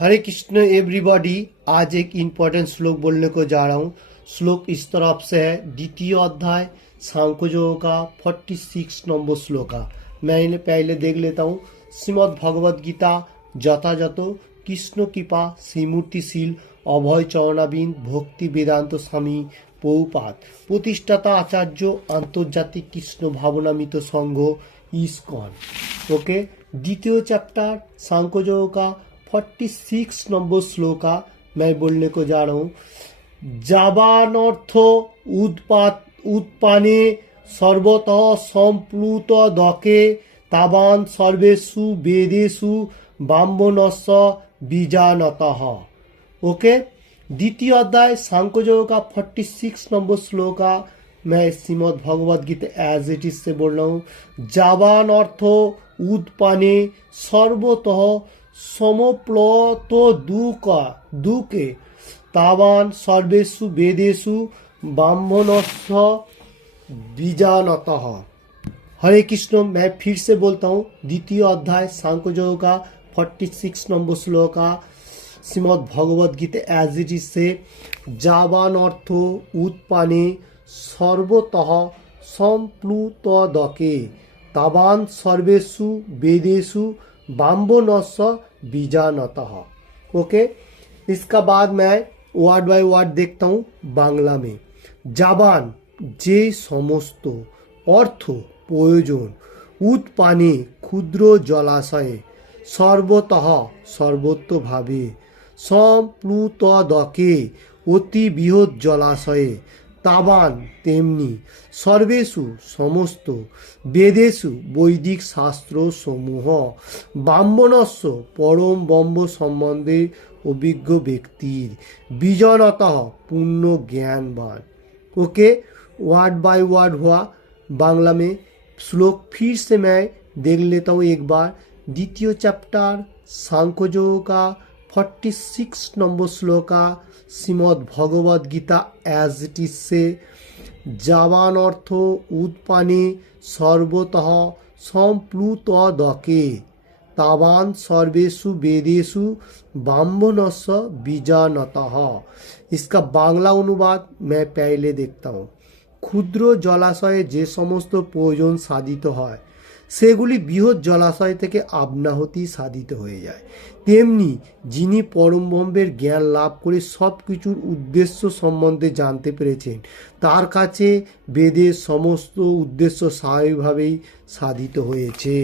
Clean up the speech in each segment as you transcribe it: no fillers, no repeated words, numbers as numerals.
हरे Krishna everybody. आज एक important श्लोक बोलने को जा रहा हूँ। श्लोक इस तरफ से है, द्वितीय अध्याय सांख्य योग का 46 नंबर श्लोक का। मैं इन्हें पहले देख लेता हूँ। श्रीमद् भगवद गीता যথাযথ কৃষ্ণ কৃপা শ্রীমূর্তিশীল অভয় চরণাবিন ভক্তি বেদান্ত স্বামী পৌপাত প্রতিষ্ঠাতা আচার্য আন্তর্জাতিক কৃষ্ণ ভাবনামিত সংঘ ইস্কন। ओके, द्वितीय चैप्टर सांख्य योग का 46 नंबर श्लोक का मैं बोलने को जा रहा हूँ। जावान अर्थ उत्पाने सर्वतः संप्लुत दके तावान सर्वेषु वेदेषु ब्राह्मणस्य बीजानतः। ओके, द्वितीय अध्याय सांख्य योग का 46 नंबर श्लोक का मैं Shrimad Bhagavad Gita as it is से बोल रहा हूँ। जावान अर्थ उत्पाने सर्वतः समप्लुत दुके तावान सर्वेषु वेदेषु ब्राह्मणस्य बीजानतः। हरे कृष्ण। मैं फिर से बोलता हूँ, द्वितीय अध्याय सांख्य योग का 46 नंबर श्लोक का Shrimad Bhagavad Gita as it is से जावान अर्थ उत्पाने सर्वतः संप्लुतदके तावान सर्वेषु वेदेषु ब्राह्मणस्य बीजानतः। ओके, इसका बाद मैं वर्ड बाय वर्ड देखता हूँ बांग्ला में। जावान जे समस्त अर्थ प्रयोजन उत्पाने क्षुद्र जलाशये सर्वतः सर्वत्र भावे संप्लुतदके अति बृहत् जलाशये तावान तेमनी सर्वेषु समस्त वेदेषु वैदिक शास्त्र समूह ब्राह्मणस्य परम ब्रह्म सम्बन्धे अभिज्ञ व्यक्तिर बीजानतः पूर्ण ज्ञानवान। ओके, वर्ड बाय वर्ड हुआ बांग्ला में। श्लोक फिर से मैं देख लेता हूँ एक बार। द्वितीय चैप्टर सांख्य योग का 46 नंबर श्लोक का Shrimad Bhagavad Gita as it is से जावान अर्थ उत्पाने सर्वतः संप्लुतदके तावान सर्वेषु वेदेषु ब्राह्मणस्य बीजानतः। इसका बांग्ला अनुवाद मैं पहले देखता हूँ। ক্ষুদ্র জলাশয়ে যে সমস্ত প্রয়োজন সাধিত হয় সেগুলি বৃহৎ জলাশয় থেকে আপনাহতি সাধিত হয়ে যায়, তেমনি যিনি পরম ব্রহ্মের জ্ঞান লাভ করে সব কিছুর উদ্দেশ্য সম্বন্ধে জানতে পেরেছেন তার কাছে বেদের সমস্ত উদ্দেশ্য স্বাভাবিকভাবেই সাধিত হয়েছে।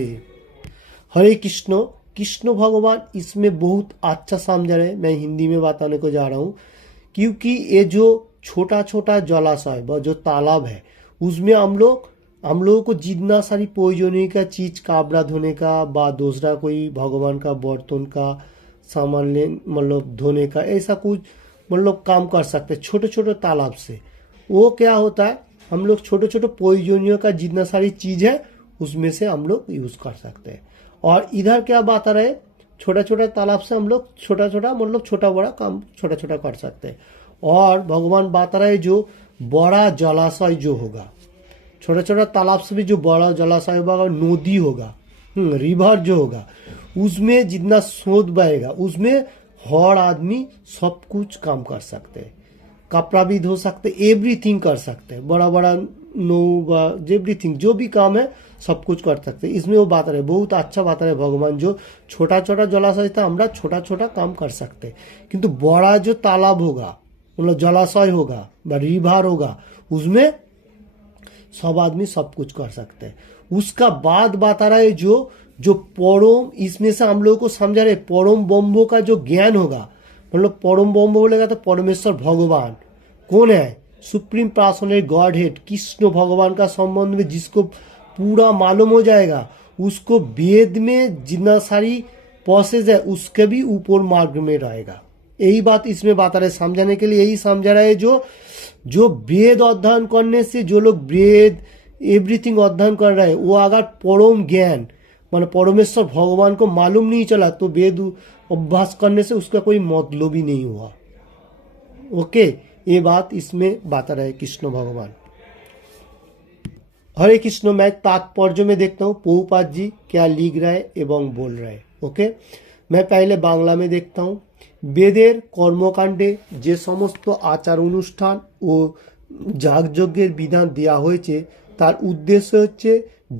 हरे कृष्ण। कृष्ण भगवान इसमें बहुत अच्छा समझा रहे हैं। मैं हिंदी में बताने को जा रहा हूँ, क्योंकि ये जो छोटा छोटा जलाशय व जो तालाब है उसमें हम लोगों को जितना सारी प्रयोजनीय का चीज काबरा धोने का व दूसरा कोई भगवान का बर्तन का सामान ले मतलब धोने का ऐसा कुछ मतलब काम कर सकते हैं छोटे छोटे तालाब से। वो क्या होता है, हम लोग छोटे छोटे प्रयोजनीय का जितना सारी चीज है उसमें से हम लोग यूज कर सकते हैं। और इधर क्या बात रहे, छोटा छोटा तालाब से हम लोग छोटा छोटा मतलब छोटा बड़ा काम छोटा छोटा कर सकते हैं। और भगवान बता रहे जो बड़ा जलाशय जो होगा, छोटा छोटा तालाब से भी जो बड़ा जलाशय होगा, नदी होगा, रिवर जो होगा, उसमें जितना स्रोत बहेगा उसमें हर आदमी सब कुछ काम कर सकते हैं। कपड़ा भी धो सकते, एवरीथिंग कर सकते हैं। बड़ा बड़ा नो एवरीथिंग जो भी काम है सब कुछ कर सकते हैं। इसमें वो बात रहे, बहुत अच्छा बात रहे भगवान जो छोटा छोटा जलाशय था हम छोटा छोटा काम कर सकते हैं, किंतु बड़ा जो तालाब होगा मतलब जलाशय होगा व रिवर होगा उसमें सब आदमी सब कुछ कर सकते हैं। उसका बाद बता रहा है जो परम, इसमें से हम लोगों को समझा रहे परम ब्रह्म का जो ज्ञान होगा, मतलब परम ब्रह्म बोलेगा तो परमेश्वर भगवान कौन है, supreme personal God head Krishna भगवान का संबंध में जिसको पूरा मालूम हो जाएगा उसको वेद में जितना सारी प्रोसेस है उसके भी ऊपर मार्ग में रहेगा। यही बात इसमें बता रहे, समझाने के लिए यही समझा रहा है जो वेद अध्ययन करने से जो लोग वेद एवरीथिंग अध्ययन कर रहे हैं वो अगर परम ज्ञान माने परमेश्वर भगवान को मालूम नहीं चला तो वेद अभ्यास करने से उसका कोई मतलब ही नहीं हुआ। ओके, ये बात इसमें बता रहे कृष्ण भगवान। हरे कृष्ण। मैं तात्पर्य में देखता हूँ प्रभुपाद जी क्या लिख रहे हैं एवं बोल रहे हैं। ओके, मैं पहले बांग्ला में देखता हूँ। বেদের কর্মকাণ্ডে যে সমস্ত আচার অনুষ্ঠান ও যাগযজ্ঞের বিধান দেওয়া হয়েছে তার উদ্দেশ্য হচ্ছে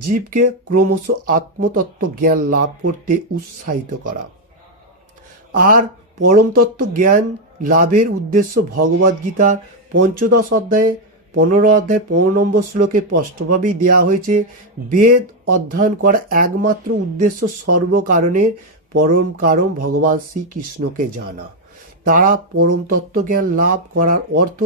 জীবকে ক্রমশ আত্মতত্ত্ব জ্ঞান লাভ করতে উৎসাহিত করা। আর পরমতত্ত্ব জ্ঞান লাভের উদ্দেশ্য ভগবদ্গীতার পঞ্চদশ অধ্যায়ে 15 শ্লোকে স্পষ্টভাবেই দেওয়া হয়েছে। বেদ অধ্যয়ন করা একমাত্র উদ্দেশ্য সর্বকারণের পরম কারণ ভগবান শ্রীকৃষ্ণকে জানা। তারা পরম তত্ত্বজ্ঞান লাভ করার অর্থ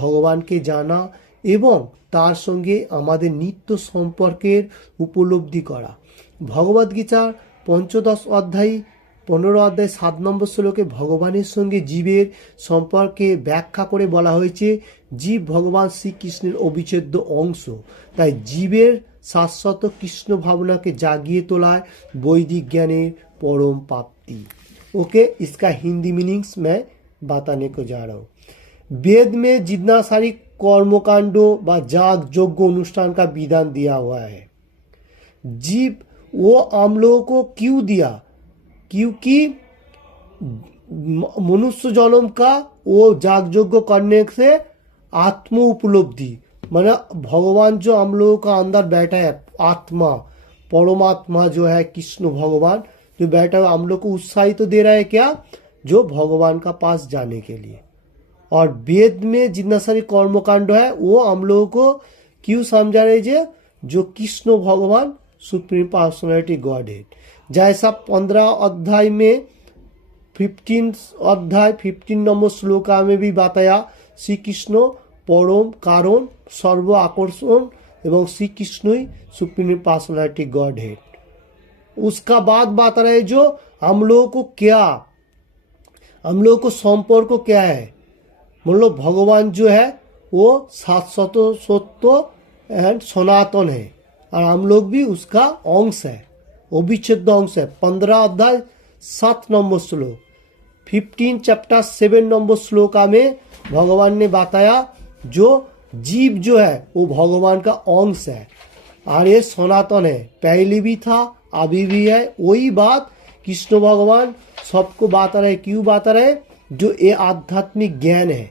ভগবানকে জানা এবং তার সঙ্গে আমাদের নিত্য সম্পর্কের উপলব্ধি করা। ভগবদ্গীতার পঞ্চদশ অধ্যায় 7 শ্লোকে ভগবানের সঙ্গে জীবের সম্পর্কে ব্যাখ্যা করে বলা হয়েছে জীব ভগবান শ্রীকৃষ্ণের অবিচ্ছেদ্য অংশ। তাই জীবের শাশ্বত কৃষ্ণ ভাবনাকে জাগিয়ে তোলায় বৈदिक ज्ञानेर परम प्राप्ति। ओके, इसका हिंदी मीनिंग्स मैं बताने को जा रहा हूँ। वेद में जितना सारी कर्मकांडों व जाग यज्ञ अनुष्ठान का विधान दिया हुआ है, जीव वो हम लोगों को क्यों दिया? क्योंकि मनुष्य जन्म का वो जाग यज्ञ करने से आत्म उपलब्धि, माना भगवान जो हम लोगों का अंदर बैठा है, आत्मा परमात्मा जो है कृष्ण भगवान जो बैठा है, हम लोग को उत्साहित तो दे रहा है क्या? जो भगवान का पास जाने के लिए। और वेद में जितना सारी कर्मकांड है वो हम लोगों को क्यों समझा रहे जे जो कृष्ण भगवान सुप्रीम पर्सनैलिटी गॉड हेड। जैसा 15 अध्याय में 15 श्लोका में भी बताया श्री कृष्ण परम कारण सर्व आकर्षण एवं श्री कृष्ण ही सुप्रीम पर्सनैलिटी गॉड हेड। उसका बाद बता रहे जो हम लोगों को क्या, हम लोगों को संपर्क क्या है, मतलब भगवान जो है वो शाश्वत सत्य एंड सनातन है और हम लोग भी उसका अंश है, अविच्छेद्य अंश है। 15 अध्याय 7 श्लोक 15 चैप्टर 7 श्लोका में भगवान ने बताया जो जीव जो है वो भगवान का अंश है और ये सनातन है, पहले भी था अभी भी है। वही बात कृष्ण भगवान सबको बता रहे, क्यों बता रहे? जो ये आध्यात्मिक ज्ञान है,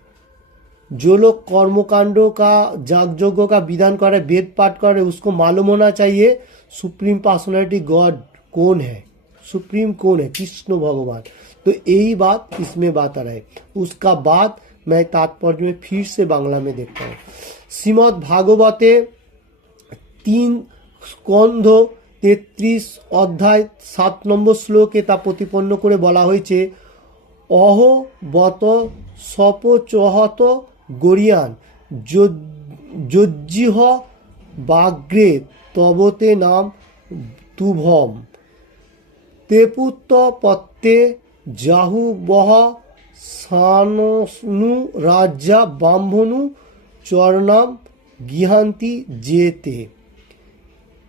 जो लोग कर्मकांडों का जाग यज्ञ का विधान कर रहे, वेद पाठ कर रहे, उसको मालूम होना चाहिए सुप्रीम पर्सनैलिटी गॉड कौन है, सुप्रीम कौन है, कृष्ण भगवान। तो यही बात इसमें बता रहे। उसका बाद मैं तात्पर्य में फिर से बांग्ला में देखता हूँ। श्रीमद् भागवते 3 स्कंध 33 अध्याय 7 श्लोके ता प्रतिपन्न करे बला हয়েছে अहो बत सपचहत गरियान जोज्जिह बाग्रे तबते नाम तुभम तेपुत्त पत्ते जाहु बह सानु राजा ब्राह्मणु चरणाम গিহান্তি যেতে।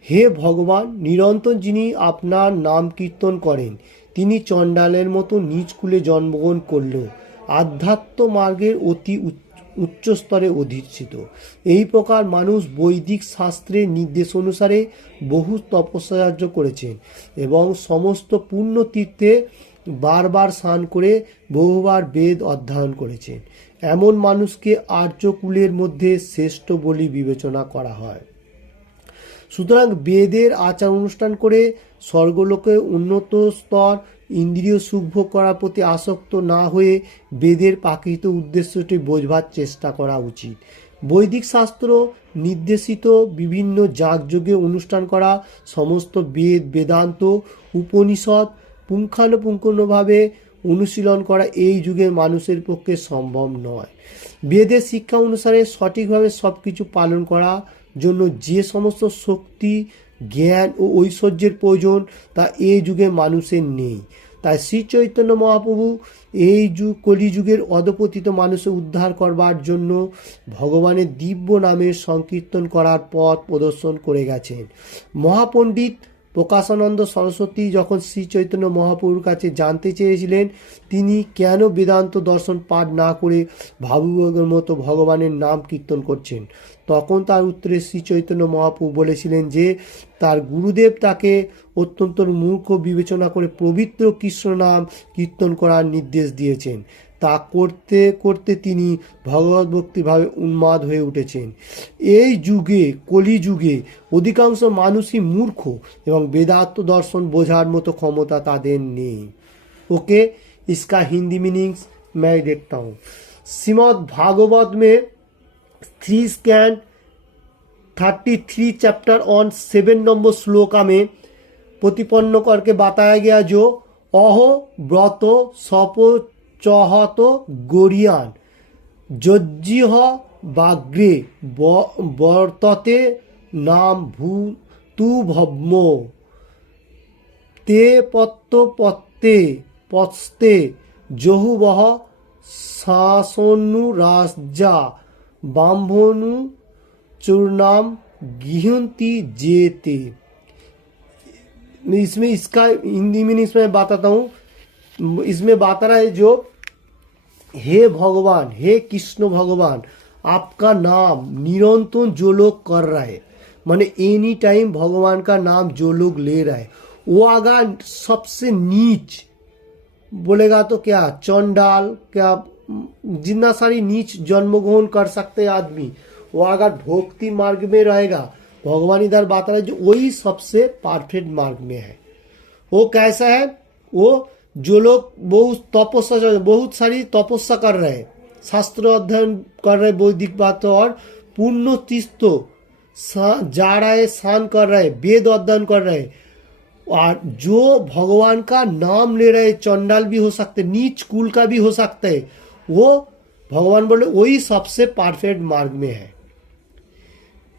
হে ভগবান, নিরন্তর যিনি আপনার নাম কীর্তন করেন তিনি চণ্ডালের মতো নিজ কুলে জন্মগ্রহণ করলেও আধ্যাত্ম মার্গের অতি উচ্চ স্তরে অধিষ্ঠিত। এই প্রকার মানুষ বৈদিক শাস্ত্রের নির্দেশ অনুসারে বহু তপস্যার্য করেছেন এবং সমস্ত পুণ্য তীর্থে বারবার স্নান করে বহুবার বেদ অধ্যয়ন করেছেন। এমন মানুষকে আর্যকুলের মধ্যে শ্রেষ্ঠ বলে বিবেচনা করা হয়। সুতরাং বেদের আচার অনুষ্ঠান করে স্বর্গলোকে উন্নত স্তর ইন্দ্রিয় সুখ ভোগ করার প্রতি আসক্ত না হয়ে বেদের প্রাকৃত উদ্দেশ্যটি বোঝবার চেষ্টা করা উচিত। বৈদিক শাস্ত্র নির্দেশিত বিভিন্ন যাগযজ্ঞে অনুষ্ঠান করা সমস্ত বেদ বেদান্ত উপনিষদ পুঙ্খানুপুঙ্খভাবে অনুশীলন করা এই যুগের মানুষের পক্ষে সম্ভব নয়। বেদের শিক্ষা অনুসারে সঠিকভাবে সব কিছু পালন করা জন্য যে সমস্ত শক্তি জ্ঞান ও ঐশ্বর্যের প্রয়োজন তা এই যুগে মানুষের নেই। তাই শ্রী চৈতন্য মহাপ্রভু এই কলিযুগের অধপতিত মানুষের উদ্ধার করবার জন্য ভগবানের দিব্য নামের সংকীর্তন করার পথ প্রদর্শন করে গেছেন। মহাপণ্ডিত প্রকাশানন্দ সরস্বতী যখন শ্রী চৈতন্য মহাপ্রভুর কাছে জানতে চেয়েছিলেন তিনি কেন বেদান্ত দর্শন পাঠ না করে ভাবুকের মতো ভগবানের নাম কীর্তন করছেন, তখন তার উত্তরে শ্রী চৈতন্য মহাপ্রভু বলেছিলেন যে তার গুরুদেব তাকে অত্যন্ত মূর্খ বিবেচনা করে পবিত্র কৃষ্ণ নাম কীর্তন করার নির্দেশ দিয়েছেন। তা করতে করতে তিনি ভগবত ভক্তিভাবে উন্মাদ হয়ে উঠেছেন। এই যুগে, কলিযুগে অধিকাংশ মানুষই মূর্খ এবং বেদান্ত দর্শন বোঝার মতো ক্ষমতা তাদের নেই। ओके, इसका हिंदी मीनिंग्स मैं देखता हूँ। श्रीमद् भागवत में 3 scanned 33 chapter on 7 number shloka में प्रतिपन्न करके बताया गया जो अहो व्रत सप चहत गोरियान जज्जिह बाग्रे वर्तते नाम भूतु भव्मो ते पत्त पत्ते पस्ते जहुवह शासनु राजा बाम्भनु चूर्णाम गिहंती जेते। इसमें इसका हिंदी मीनिंग्स में बताता हूँ। इसमें बता रहा है जो हे भगवान, हे कृष्ण भगवान, आपका नाम निरंतर जो लोग कर रहा है, माने एनी टाइम भगवान का नाम जो लोग ले रहा है, वो अगर सबसे नीच बोलेगा तो क्या चंडाल, क्या जितना सारी नीच जन्मग्रहण कर सकते आदमी, वो अगर भक्ति मार्ग में रहेगा, भगवान इधर बात रहा है जो वही सबसे परफेक्ट मार्ग में है। वो कैसा है? वो जो लोग बहुत सारी तपस्या कर रहे हैं, शास्त्र अध्ययन कर रहे, बौद्धिक बात और पूर्ण तीर्थ जा रहे, स्नान कर रहे, वेद अध्ययन कर रहे, और जो भगवान का नाम ले रहे, चंडाल भी हो सकते, नीच कुल का भी हो सकता है, वो भगवान बोले वही सबसे परफेक्ट मार्ग में है।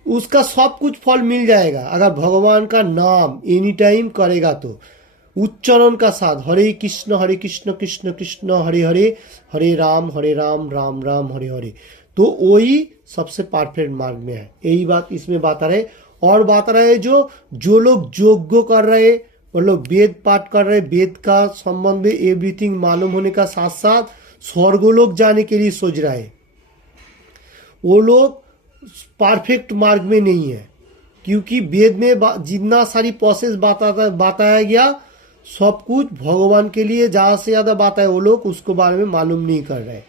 उसका सब कुछ फल मिल जाएगा अगर भगवान का नाम एनी टाइम करेगा तो उच्चारण का साथ हरे कृष्ण कृष्ण कृष्ण हरे हरे, हरे राम राम राम हरे हरे, तो वही सबसे परफेक्ट मार्ग में है। यही बात इसमें बता रहे। और बता रहे जो लोग यज्ञ कर रहे, मतलब वेद पाठ कर रहे, वेद का संबंध में एवरीथिंग मालूम होने का साथ साथ स्वर्गलोक जाने के लिए सोच रहा है, वो लोग परफेक्ट मार्ग में नहीं है, क्योंकि वेद में जितना सारी प्रोसेस बताया गया सब कुछ भगवान के लिए ज़्यादा से ज़्यादा बात है, वो लोग उसको बारे में मालूम नहीं कर रहे।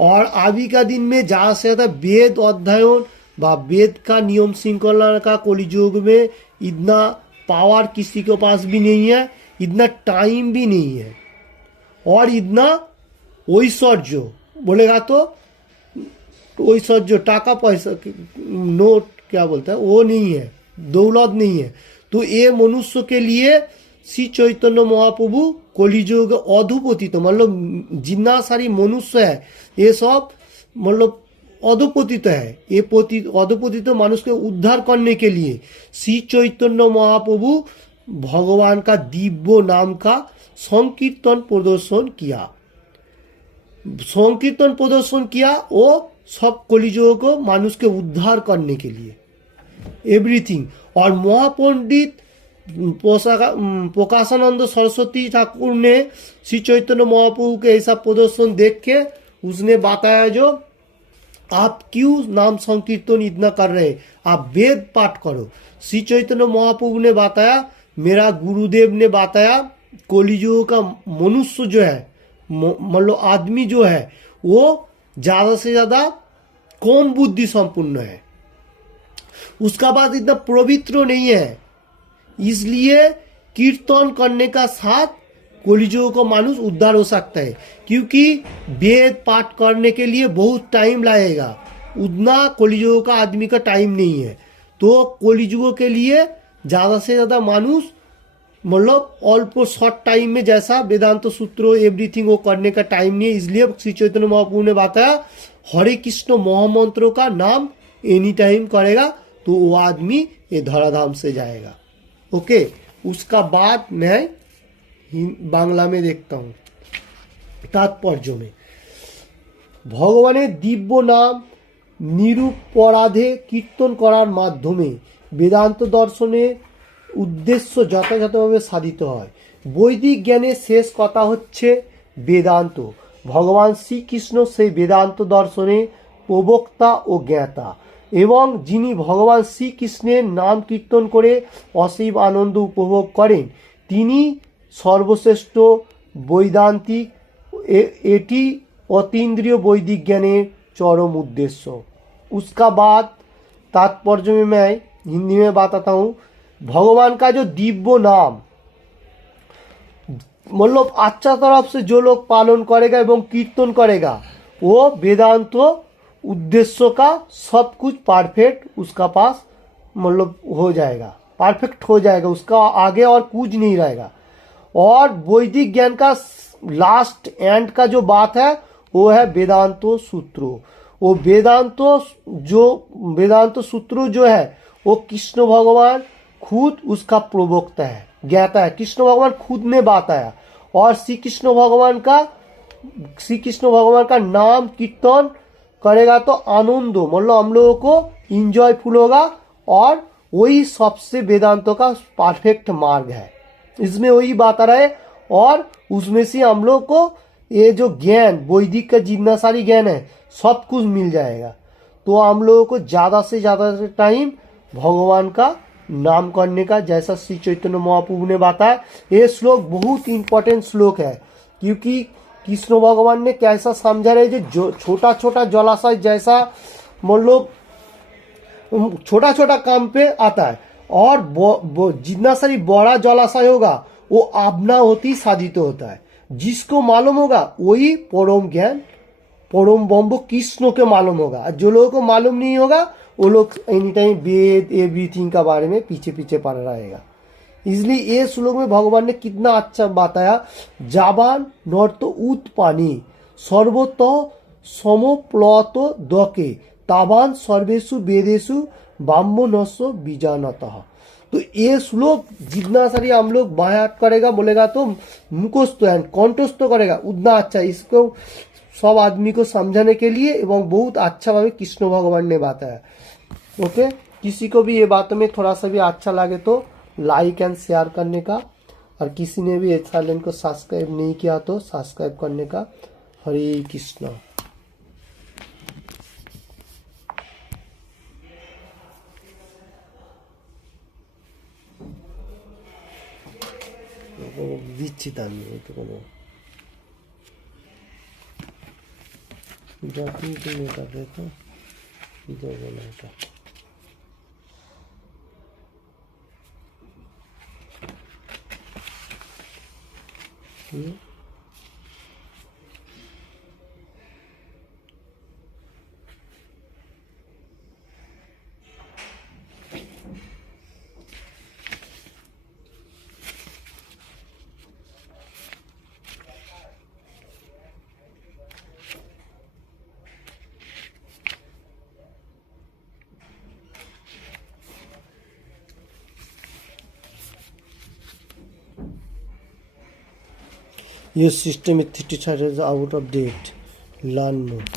और अभी का दिन में ज़्यादा से ज़्यादा वेद अध्ययन व वेद का नियम श्रृंखला का कलियुग में इतना पावर किसी के पास भी नहीं है, इतना टाइम भी नहीं है, और इतना ऐश्वर्य बोलेगा तो ऐश्वर्य टाका पैसा नोट क्या बोलता है वो नहीं है, दौलत नहीं है। तो ये मनुष्य के लिए श्री चैतन्य महाप्रभु कलियुग अधोपतित, मतलब जितना सारी मनुष्य है ये सब मतलब अधोपतित है, ये अधोपतित मानुष के उद्धार करने के लिए श्री चैतन्य महाप्रभु भगवान का दिव्य नाम का संकीर्तन प्रदर्शन किया, वो सब कलियुग को मानुष के उद्धार करने के लिए एवरीथिंग। और महापंडित प्रकाशानंद सरस्वती ठाकुर ने श्री चैतन्य महाप्रभु के ऐसा प्रदर्शन देख के उसने बताया जो आप क्यों नाम संकीर्तन इतना कर रहे हैं, आप वेद पाठ करो। श्री चैतन्य महाप्रभु ने बताया, मेरा गुरुदेव ने बताया, कलियुग का मनुष्य जो है, मतलब आदमी जो है, वो ज़्यादा से ज़्यादा कम बुद्धि संपन्न है, उसका बाद इतना पवित्र नहीं है, इसलिए कीर्तन करने का साथ कलियुग को मानुष उद्धार हो सकता है, क्योंकि वेद पाठ करने के लिए बहुत टाइम लगेगा, उतना कलियुग का आदमी का टाइम नहीं है। तो कलियुग के लिए ज़्यादा से ज़्यादा मानुष मतलब अल्प शॉर्ट टाइम में जैसा वेदांत सूत्र एवरीथिंग वो करने का टाइम नहीं है, इसलिए श्री चैतन्य महाप्रभु ने बताया हरे कृष्ण महामंत्रों का नाम एनी टाइम करेगा तो वो आदमी ये धराधाम से जाएगा। ओके, उसका बाद मैं बांग्ला में देखता हूँ तात्पर्य में। भगवाনের दिव्य नाम निरुपराधे कीर्तन करार माध्यमे वेदांत दर्शনের उद्देश्य যথাযথভাবে সাধিত হয়। বৈদিক জ্ঞানের শেষ কথা হচ্ছে বেদান্ত। ভগবান শ্রীকৃষ্ণ সেই বেদান্ত দর্শনে প্রবক্তা ও জ্ঞাতা এবং যিনি ভগবান শ্রীকৃষ্ণের নাম কীর্তন করে অসীম আনন্দ উপভোগ করেন তিনি সর্বশ্রেষ্ঠ বৈদান্তিক। এটি अतीन्द्रिय वैदिक ज्ञानेर चरम उद्देश्य। उसका बाद तात्पर्य में मैं हिंदी में बताता हूँ। भगवान का जो दिव्य नाम मतलब अच्छा तरफ से जो लोग पालन करेगा एवं कीर्तन करेगा वो वेदांत उद्देश्य का सब कुछ परफेक्ट उसका पास मतलब हो जाएगा, परफेक्ट हो जाएगा, उसका आगे और कुछ नहीं रहेगा। और वैदिक ज्ञान का लास्ट एंड का जो बात है वो है वेदांतो सूत्र। वो वेदांत सूत्र जो है वो कृष्ण भगवान खुद उसका प्रवक्ता है, ज्ञाता है। कृष्ण भगवान खुद ने बताया और श्री कृष्ण भगवान का नाम कीर्तन करेगा तो आनंद मतलब हम लोगों को इंजॉयफुल होगा और वही सबसे वेदांतों का परफेक्ट मार्ग है। इसमें वही बता रहे और उसमें से हम लोग को ये जो ज्ञान वैदिक का जितना सारी ज्ञान है सब कुछ मिल जाएगा। तो हम लोगों को ज़्यादा से ज़्यादा टाइम भगवान का नाम करने का, जैसा श्री चैतन्य महाप्रभु ने बताया। ये श्लोक बहुत इंपॉर्टेंट श्लोक है क्योंकि कृष्ण भगवान ने कैसा समझा रहे जो छोटा छोटा जलाशय जैसा मतलब छोटा छोटा काम पे आता है और जितना सारी बड़ा जलाशय होगा वो अपना होती साधित होता है। जिसको मालूम होगा वही परम ज्ञान परम ब्रह्म कृष्ण के मालूम होगा। जो लोगों को मालूम नहीं होगा वो लोग एनी टाइम वेद एवरीथिंग का बारे में पीछे पीछे पड़ रहेगा। इसलिए ये श्लोक में भगवान ने कितना अच्छा बताया। जाबान नर्त उत पानी सर्वत समप्लत दके ताबान सर्वेशु वेदेशु ब्राह्मणस्व बीजानतः। तो ये श्लोक जितना सारी हम लोग बायात करेगा बोलेगा तो मुखस्थ एंड कंठस्थ करेगा उतना अच्छा। इसको सब आदमी को समझाने के लिए एवं बहुत अच्छा भावे कृष्ण भगवान ने बताया। ओके, किसी को भी ये बातों में थोड़ा सा भी अच्छा लगे तो लाइक एंड शेयर करने का, और किसी ने भी इस चैनल को सब्सक्राइब नहीं किया तो सब्सक्राइब करने का। हरे कृष्ण। দিচ্ছি তো আমি একটু কোনো জাতি তুমি এটা দেখো যাবো না এটা Your system is 30 out of date. Learn more.